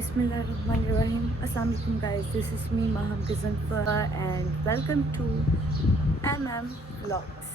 Bismillahirrahmanirrahim. Assalamu alaikum guys. This is me Maham Gazanfa and welcome to MM Vlogs.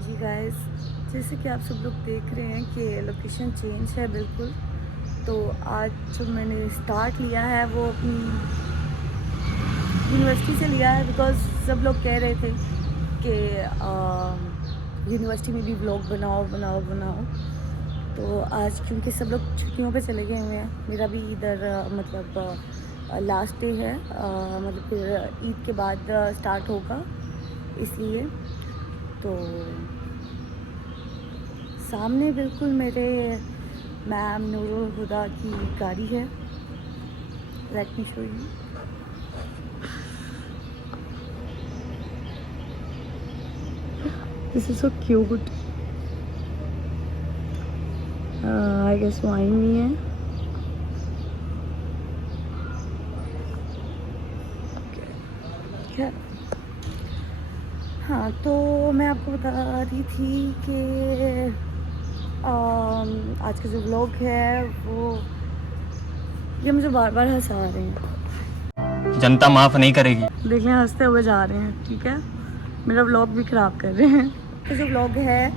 जी guys, जैसे कि आप सब लोग देख रहे हैं कि लोकेशन चेंज है बिल्कुल। तो आज जो मैंने स्टार्ट लिया है वो अपनी यूनिवर्सिटी से लिया है, बिकॉज़ सब लोग कह रहे थे कि यूनिवर्सिटी में भी व्लॉग बनाओ। तो आज क्योंकि सब लोग छुट्टियों पे चले गए हुए हैं, मेरा भी इधर लास्ट डे है, मतलब फिर ईद के बाद स्टार्ट होगा, इसलिए। तो सामने बिल्कुल मेरे मैम नूरुल हुदा की गाड़ी है। Let me show you. This is so cute. I guess wine नहीं है। क्या? हाँ, तो मैं आपको बता रही थी कि आज का जो व्लॉग है वो ये मुझे बार बार हंसा रहे हैं। जनता माफ नहीं करेगी। देख लें, हंसते हुए जा रहे हैं, ठीक है। मेरा व्लॉग भी ख़राब कर रहे हैं। तो जो व्लॉग है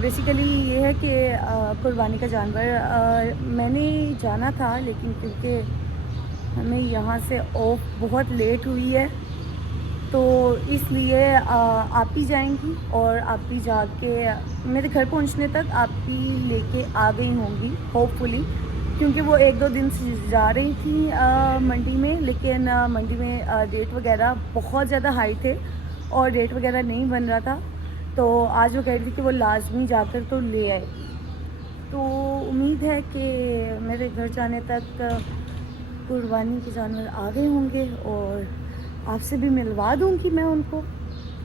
बेसिकली ये है कि कुर्बानी का जानवर मैंने जाना था, लेकिन क्योंकि हमें यहाँ से ऑफ बहुत लेट हुई है तो इसलिए आप ही जाएंगी और आप ही जाके मेरे घर पहुँचने तक आप ही लेके आ गई होंगी होपफुली, क्योंकि वो 1-2 दिन से जा रही थी मंडी में, लेकिन मंडी में रेट वगैरह बहुत ज़्यादा हाई थे और रेट वगैरह नहीं बन रहा था। तो आज वो कह रही थी कि वो लाजमी जाकर तो ले आएगी। तो उम्मीद है कि मेरे घर जाने तक कुर्बानी के जानवर आ गए होंगे और आपसे भी मिलवा दूंगी मैं उनको।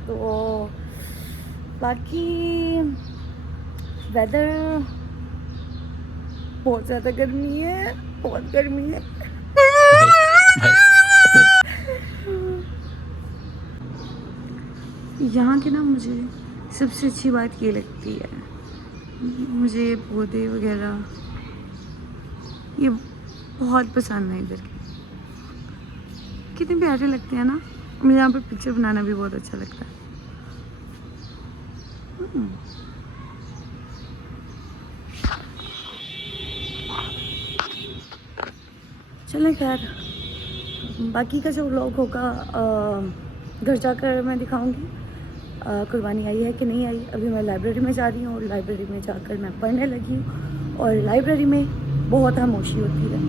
तो बाकी वेदर बहुत ज़्यादा गर्मी है, बहुत गर्मी है। यहाँ की ना मुझे सबसे अच्छी बात ये लगती है, मुझे पौधे वगैरह ये बहुत पसंद है। इधर के कितने प्यारे लगते हैं ना। मुझे यहाँ पर पिक्चर बनाना भी बहुत अच्छा लगता है। चलें, खैर बाकी का जो व्लॉग होगा घर जाकर मैं दिखाऊंगी कुर्बानी आई है कि नहीं आई। अभी मैं लाइब्रेरी में जा रही हूँ और लाइब्रेरी में जाकर मैं पढ़ने लगी हूँ और लाइब्रेरी में बहुत खामोशी होती है।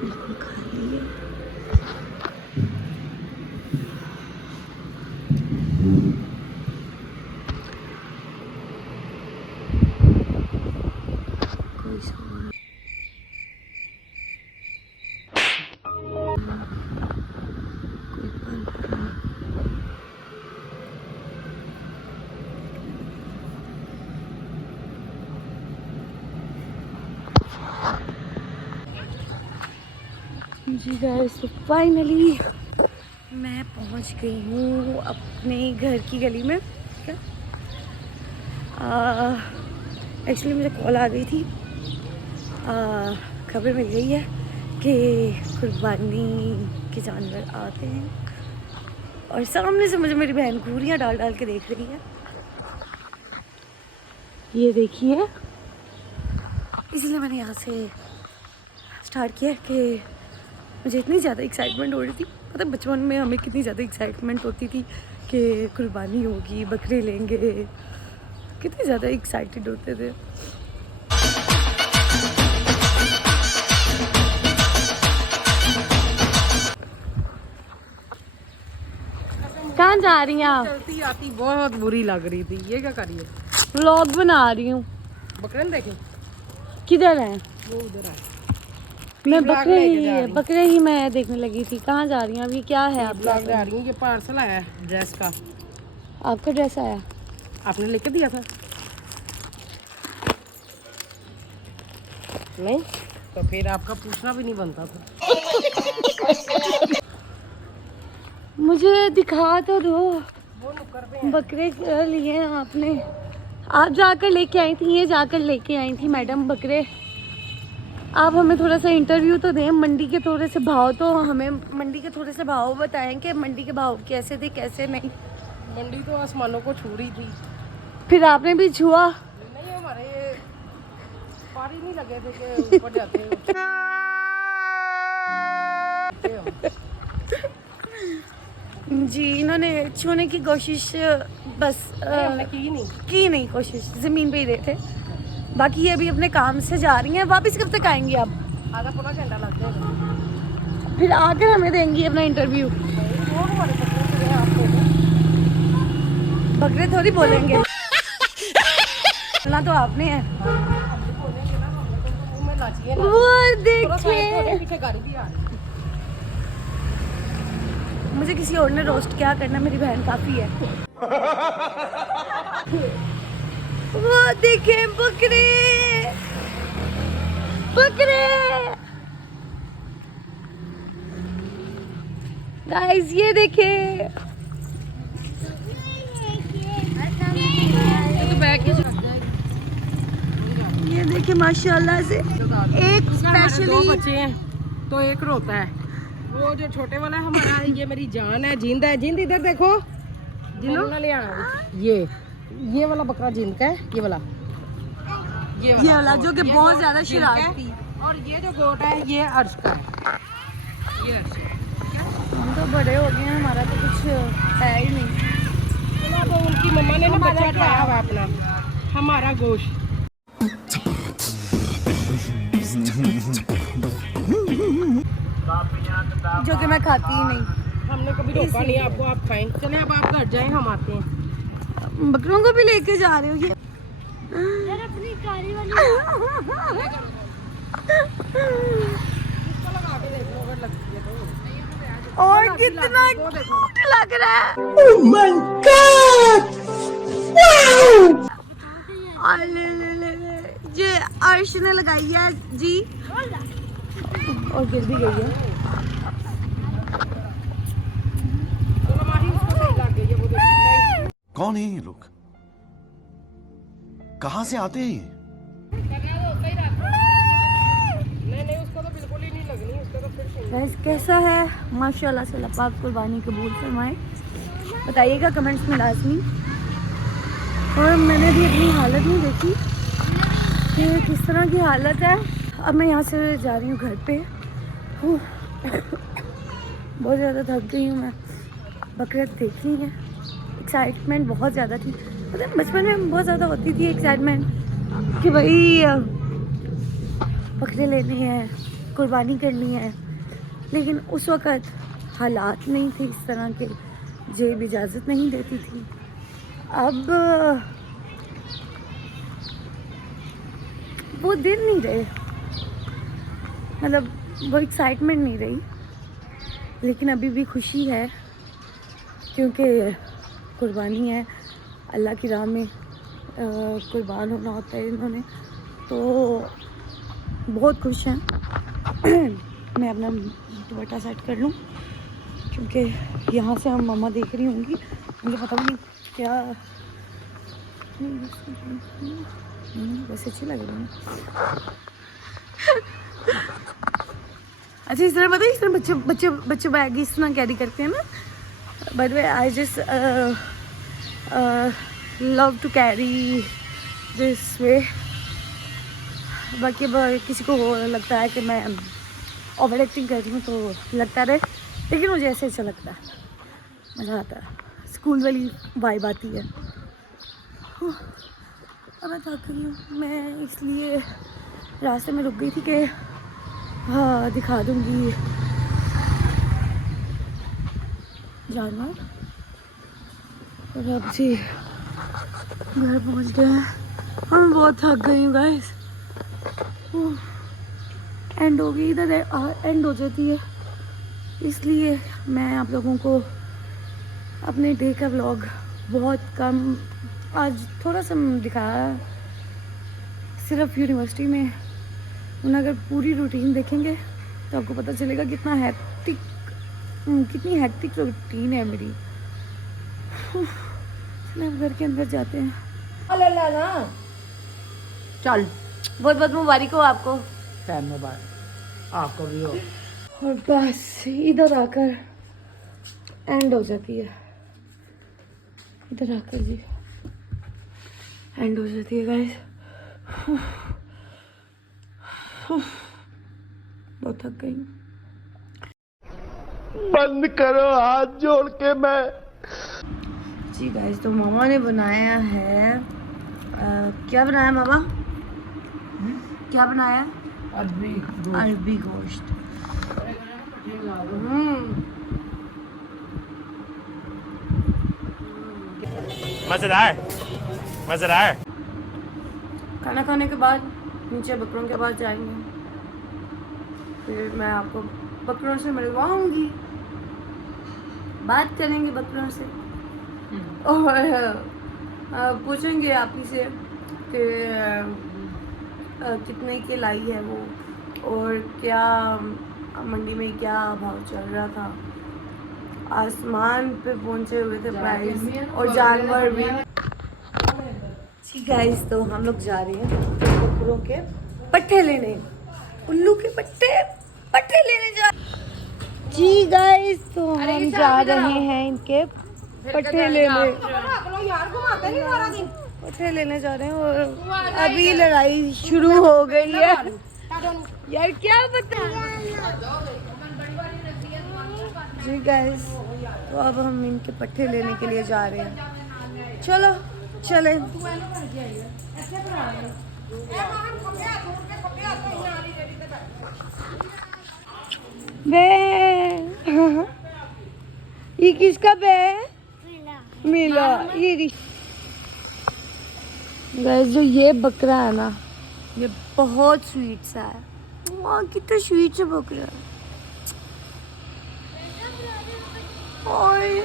बिल्कुल खाली है। कोई शोर कोई पल रहा। जी गाइस, तो फाइनली मैं पहुंच गई हूँ अपने घर की गली में। क्या एक्चुअली मुझे कॉल आ गई थी, खबर मिल गई है कि कुर्बानी के जानवर आ गए हैं और सामने से मुझे मेरी बहन घूरियाँ डाल डाल के देख रही है। ये देखिए, इसलिए मैंने यहाँ से स्टार्ट किया कि मुझे इतनी ज़्यादा एक्साइटमेंट हो रही थी। पता है बचपन में हमें कितनी ज़्यादा एक्साइटमेंट होती थी कि कुर्बानी होगी, बकरे लेंगे, कितनी ज़्यादा एक्साइटेड होते थे। कहाँ जा रही हैं आप? चलती आती बहुत बुरी लग रही थी। ये क्या करिए? व्लॉग बना रही हूँ। बकरे देखें किधर है? वो उधर है। मैं ब्लॉग लेके जा रही हूँ। बकरे ही मैं देखने लगी थी। कहाँ जा रही हैं अभी? क्या है आप ब्लॉग जा रही हूँ। ये पार्सल आया है ड्रेस का। आपका ड्रेस आया? आपने लेके दिया था? नहीं तो फिर आपका पूछना भी नहीं बनता था। मुझे दिखा तो दो। वो नुक्कड़ पे है। बकरे लिए हैं आपने? आप जाकर लेके आई थी? ये जाकर लेके आई थी मैडम बकरे? आप हमें थोड़ा सा इंटरव्यू तो दें। मंडी के थोड़े से भाव तो हमें मंडी के थोड़े से भाव बताएं कि मंडी के भाव कैसे थे कैसे नहीं। मंडी तो आसमानों को छू रही थी। फिर आपने भी छुआ? नहीं हमारे पार ही नहीं लगे थे कि ऊपर जाते हैं। जी इन्होंने छूने की कोशिश बस हमने की नहीं कोशिश, ज़मीन पे ही रहे थे। बाकी ये अभी अपने काम से जा रही हैं। वापस कब तक आएंगी आप? आधा पौना घंटा लग जाएगा। फिर आकर हमें देंगी अपना इंटरव्यू? वो हमारे बकरे से आपको बकरे थोड़ी बोलेंगे। बोलना तो आपने है। वो देखिए पीछे गाड़ी भी आ रही है। मुझे किसी और ने रोस्ट क्या करना, मेरी बहन काफी है। वो देखे बकरे बकरे। गाइस ये देखे, ये देखे माशाल्लाह से। एक दो स्पेशली बच्चे हैं तो एक रोता है। वो जो छोटे वाला है हमारा, ये मेरी जान है, जिंद है। जिंद इधर देखो, जिनो ले आना। ये वाला बकरा जिंद का है। ये वाला जो कि बहुत ज्यादा शरारती। और ये जो गोट है ये अर्श का है। ये अर्श है। हम तो बड़े हो गए हैं, हमारा तो कुछ है ही नहीं। तो उनकी मम्मा ने ना बच्चा उठाया हुआ अपना, हमारा गोश्त। जो कि मैं खाती ही नहीं। हमने कभी रोका नहीं आपको, आप खाएं। चले अब आप घर जाएं, हम आते हैं। बकरों को भी लेके जा रहे हो? ये अपनी कारी वाली इसको लगा के देख लो अगर लगती है तो। और कितना क्यूट लग रहा है। Oh my God! Wow! और ले ये अर्श ने लगाई है जी, और गिर भी गई है। कौन है ये लोग? कहाँ से आते हैं ये? नहीं उसको तो बिल्कुल ही नहीं लगनी, उसको तो फिर गाइस कैसा है? माशाल्लाह से अल्लाह पाक कुर्बानी कबूल फरमाए। बताइएगा कमेंट्स में लाजमी। और मैंने भी अपनी हालत नहीं देखी कि किस तरह की हालत है। अब मैं यहाँ से जा रही हूँ घर पे। बहुत ज़्यादा थक गई हूँ मैं। बकरे देखनी है, एक्साइटमेंट बहुत ज़्यादा थी। मतलब बचपन में बहुत ज़्यादा होती थी एक्साइटमेंट कि भाई बकरे लेने हैं, कुर्बानी करनी है। लेकिन उस वक़्त हालात नहीं थे इस तरह के, जेब इजाज़त नहीं देती थी। अब वो दिन नहीं रहे, मतलब वो एक्साइटमेंट नहीं रही। लेकिन अभी भी खुशी है क्योंकि कुर्बानी है, अल्लाह की राह में कुर्बान होना होता है इन्होंने, तो बहुत खुश हैं। मैं अपना दुपट्टा सेट कर लूँ क्योंकि यहाँ से हम मम्मा देख रही होंगी, मुझे पता भी नहीं क्या। वैसे अच्छी लग रही है। अच्छा इस तरह पता है, इस तरह बच्चे बच्चे बच्चे बैग इस तरह कैरी करते हैं ना। By the way I just love to carry this way. बाकी किसी को लगता है कि मैं ओवर एक्टिंग कर रही हूँ तो लगता रहे, लेकिन मुझे ऐसे अच्छा लगता है, मज़ा आता है, स्कूल वाली वाइब आती है। अब मैं थक रही हूँ, मैं इसलिए रास्ते में रुक गई थी कि हाँ दिखा दूँगी जानवर। और अब जी घर पहुँच गए हैं और मैं बहुत थक गई हूँ गाइस। एंड हो गई, इधर एंड हो जाती है, इसलिए मैं आप लोगों को अपने डे का व्लॉग बहुत कम आज थोड़ा सा दिखाया, सिर्फ यूनिवर्सिटी में। उन अगर पूरी रूटीन देखेंगे तो आपको पता चलेगा कितनी हैक्टिक रूटीन है मेरी। चलिए अब घर के अंदर जाते हैं। ले ला ना, चल बहुत बहुत मुबारक हो आपको, फैन मुबारक आपको भी हो। और बस इधर आकर एंड हो जाती है, इधर आकर जी एंड हो जाती है गाइस। बहुत थक गई। बंद करो हाथ जोड़ के मैं। जी गाइस, तो मामा ने बनाया है क्या बनाया मामा? क्या बनाया? अरबी गोश्त। मजेदार मजेदार। खाना खाने के बाद नीचे बकरों के पास जाएंगे, फिर मैं आपको बकरों से मिलवाऊंगी, बात करेंगे बकरों से और पूछेंगे आप ही से कि कितने की लाई है वो, और क्या मंडी में क्या भाव चल रहा था। आसमान पे पहुंचे हुए थे प्राइस, और जानवर भी। जी गाइस, तो हम लोग जा रहे हैं बकरों के पट्टे लेने, उल्लू के पट्टे लेने जा। जी गाइस, तो हम जा रहे हैं इनके पट्टे लेने, पट्टे लेने जा रहे हैं। और अभी लड़ाई शुरू हो गई है यार, क्या बता। जी गाइस, तो अब हम इनके पट्टे लेने के लिए जा रहे हैं। चलो चले। बे ये किसका बे? मिला ये गाइस, जो ये बकरा है ना, ये बहुत स्वीट सा है। वाह कितना स्वीट सा बकरा है। और ये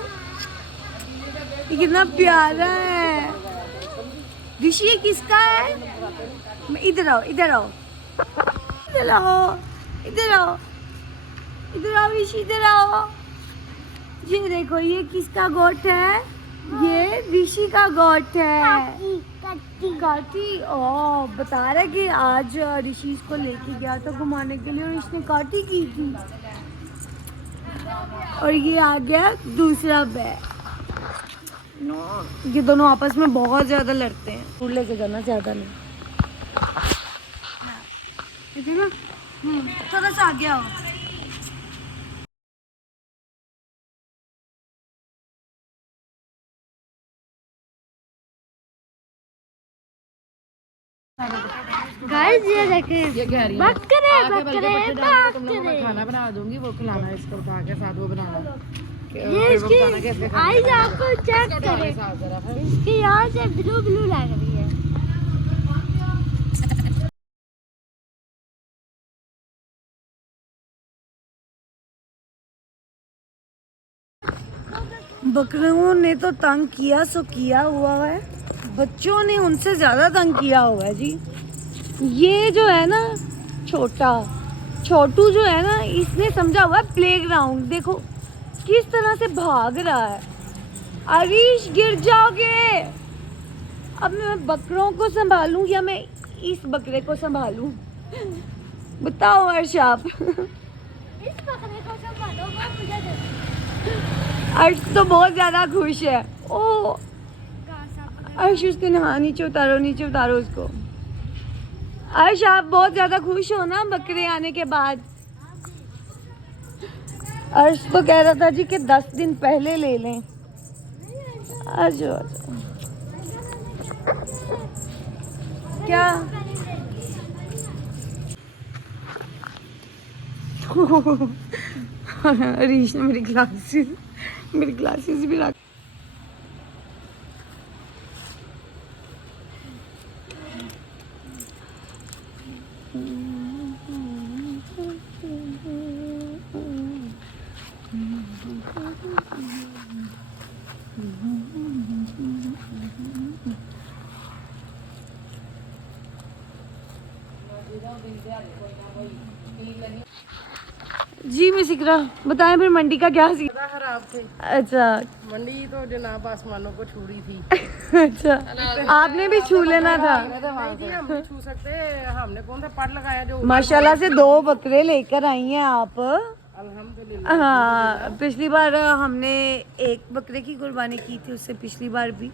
कितना प्यारा है। ऋषि ये किसका है? इधर आओ इधर आओ इधर आओ इधर आओ इधर आओ ऋषि, इधर आओ। ये देखो, ये किसका गोट है? ये ऋषि का गोट है। काटी। ओ बता रहा है कि आज ऋषि इसको लेके गया था घुमाने के लिए और इसने काटी की थी। और ये आ गया दूसरा बैग। ये दोनों आपस में बहुत ज्यादा लड़ते हैं। फूल लेके जाना, ज्यादा नहीं। ना थोड़ा सा आगे आओ। गाइस ये देखिए, ये कह रही है बकरे मैं खाना बना दूंगी, वो खिलाना इसको उठा के साथ वो बनाना। ये इसकी आईज आपको चेक करें, इसकी यहाँ से ब्लू ब्लू लग रही है। बकरियों ने तो तंग किया सो किया हुआ है, बच्चों ने उनसे ज्यादा तंग किया हुआ है जी। ये जो है ना छोटू जो है ना, इसने समझा हुआ है प्लेग्राउंड। देखो किस तरह से भाग रहा है। आरिश गिर जाओगे। अब मैं बकरों को संभालूं या मैं इस बकरे को संभालूं? बताओ अर्श आप। इस बकरे को संभालो, मुझे दे। अर्श तो बहुत ज्यादा खुश है। ओ अर्श, उसको नहा, नीचे उतारो उसको। अर्श आप बहुत ज्यादा खुश हो ना बकरे आने के बाद? अर्श तो कह रहा था जी कि 10 दिन पहले ले लें। आ जाओ क्या? हरीश ने मेरी ग्लासेस भी रख। जी मिस इकरा, बताएं फिर मंडी का क्या सीन? ज़्यादा खराब थे अच्छा मंडी तो जनाब आसमानों को छू रही थी। अच्छा, आपने भी छू लेना था। नहीं जी हम नहीं छू सकते, हमने कौन सा पट लगाया जो माशाल्लाह से 2 बकरे लेकर आई हैं आप। अल्हम्दुलिल्लाह। हाँ, पिछली बार हमने 1 बकरे की कुर्बानी की थी, उससे पिछली बार भी,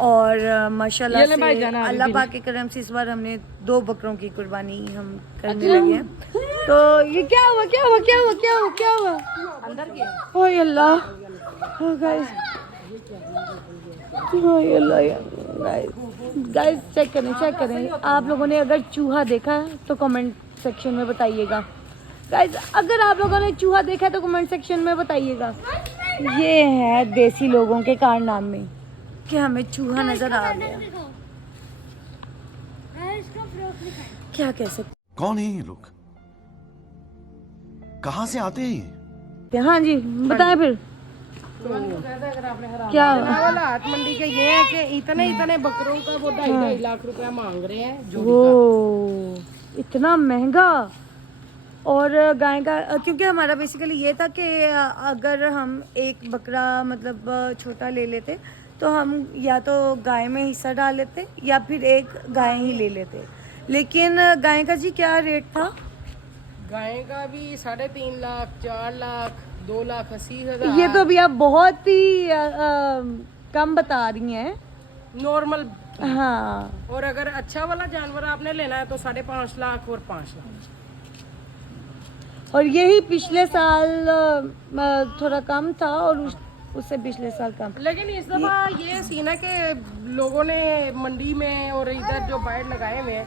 और माशाल्लाह ये ले से भाई जाना अभी अल्लाह भी। पाक के करम से इस बार हमने 2 बकरों की कुर्बानी हम करने लगे हैं। तो ये क्या हुआ क्या हुआ क्या हुआ क्या हुआ क्या हुआ? अंदर गया ओह अल्लाह, गाइस गाइस चेक करें आप लोगों ने अगर चूहा देखा तो कमेंट सेक्शन में बताइएगा। गाइस अगर आप लोगों ने चूहा देखा तो कमेंट सेक्शन में बताइएगा। ये है देसी लोगों के कारनामे कि हमें चूहा नजर आ गया। क्या कह सकते कौन है ये लोग? कहाँ से आते हैं ये? हैं? हाँ जी बताएं फिर क्या हालात मंडी के ये है कि इतने बकरों का वो 2.5 लाख रुपया मांग रहे हैं जोड़ी वो इतना महंगा। और गाय का क्योंकि हमारा बेसिकली ये था कि अगर हम एक बकरा मतलब छोटा ले लेते तो हम या तो गाय में हिस्सा डाल लेते या फिर एक गाय ही ले लेते, लेकिन गाय का जी क्या रेट था? गाय का भी 3.5 लाख 4 लाख 2,80,000 ये तो अभी आप बहुत ही कम बता रही हैं। नॉर्मल। हाँ और अगर अच्छा वाला जानवर आपने लेना है तो 5.5 लाख और 5 लाख। और यही पिछले साल थोड़ा कम था और उससे पिछले साल कम। लेकिन इस दफा ये सीन है कि लोगों ने मंडी में और इधर जो बाइट लगाए हुए हैं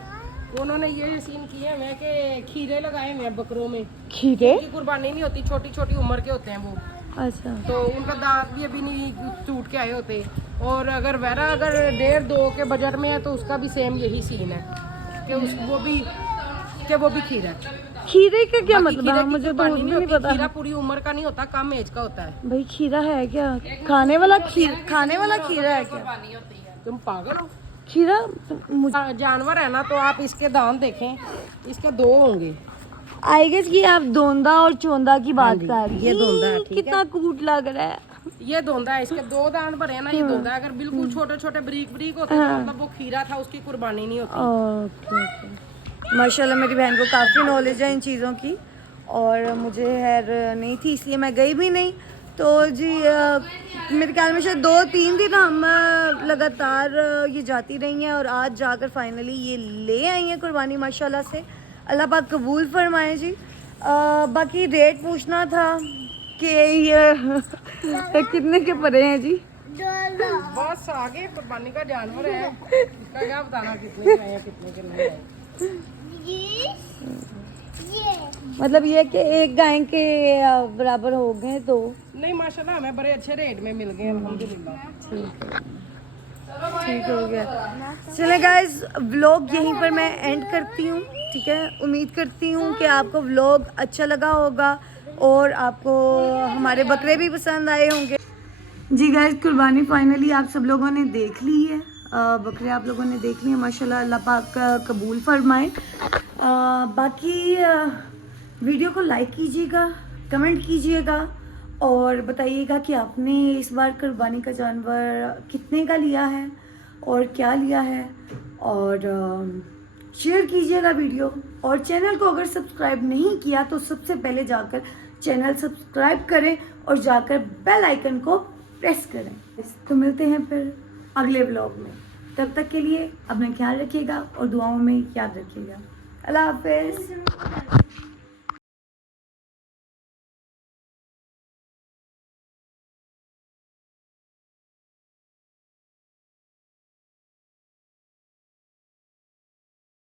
उन्होंने ये सीन किए हुए हैं कि खीरे लगाए हुए हैं बकरों में। खीरे? उनकी कुर्बानी नहीं होती, छोटी छोटी उम्र के होते हैं वो, अच्छा तो उनका दांत भी अभी नहीं टूट के आए होते। और अगर वैरा अगर 1.5-2 के बजट में है तो उसका भी सेम यही सीन है कि वो भी खीरा है। खीरे का क्या बाकी मतलब खीरे है? की मुझे तो कुर्बानी नहीं होती, पता। खीरा पूरी उम्र का नहीं होता, कम एज का होता है। भाई खीरा है क्या? खाने वाला खीरा है क्या? तुम पागल हो? खीरा मुझे जानवर है ना तो आप इसके दांत देखें, इसके 2 होंगे। आई गेस कि आप दोंदा और चोंदा की बात कर रही ये दोंदा है, ठीक है। कितना क्यूट लग रहा है। ये दोंदा है, इसके 2 दांत भरे हैं ना, ये दोंदा है। अगर बिल्कुल छोटे छोटे बरीक होते तो मतलब वो खीरा था, उसकी कुर्बानी नहीं होती। ओके माशाल्लाह मेरी बहन को काफ़ी नॉलेज है इन चीज़ों की और मुझे खैर नहीं थी, इसलिए मैं गई भी नहीं। तो जी मेरे ख्याल में शायद 2-3 दिन हम लगातार ये जाती रही हैं और आज जाकर फाइनली ये ले आई हैं कुर्बानी। माशाल्लाह से अल्लाह पाक कबूल फरमाए जी। बाकी रेट पूछना था कि ये कितने के पड़े हैं जी? बस आगे कुर्बानी का जानवर है, इसका क्या बताना कितने के हैं कितने के नहीं है। मतलब ये कि एक गाय के बराबर हो गए तो नहीं माशाल्लाह हमें बड़े अच्छे रेट में मिल गए अल्हम्दुलिल्लाह। ठीक हो गया। चले गाइस व्लॉग यहीं पर मैं एंड करती हूँ, ठीक है। उम्मीद करती हूँ कि आपको व्लॉग अच्छा लगा होगा और आपको हमारे बकरे भी पसंद आए होंगे। जी गाइस कुर्बानी फाइनली आप सब लोगों ने देख ली है, बकरे आप लोगों ने देख लिए माशाल्लाह, अल्लाह पाक कबूल फरमाए। बाकी वीडियो को लाइक कीजिएगा, कमेंट कीजिएगा और बताइएगा कि आपने इस बार कुर्बानी का जानवर कितने का लिया है और क्या लिया है, और शेयर कीजिएगा वीडियो। और चैनल को अगर सब्सक्राइब नहीं किया तो सबसे पहले जाकर चैनल सब्सक्राइब करें और जाकर बेल आइकन को प्रेस करें। तो मिलते हैं फिर अगले व्लॉग में, तब तक के लिए अपना ख्याल रखिएगा और दुआओं में याद रखिएगा। अल्लाह हाफिज़।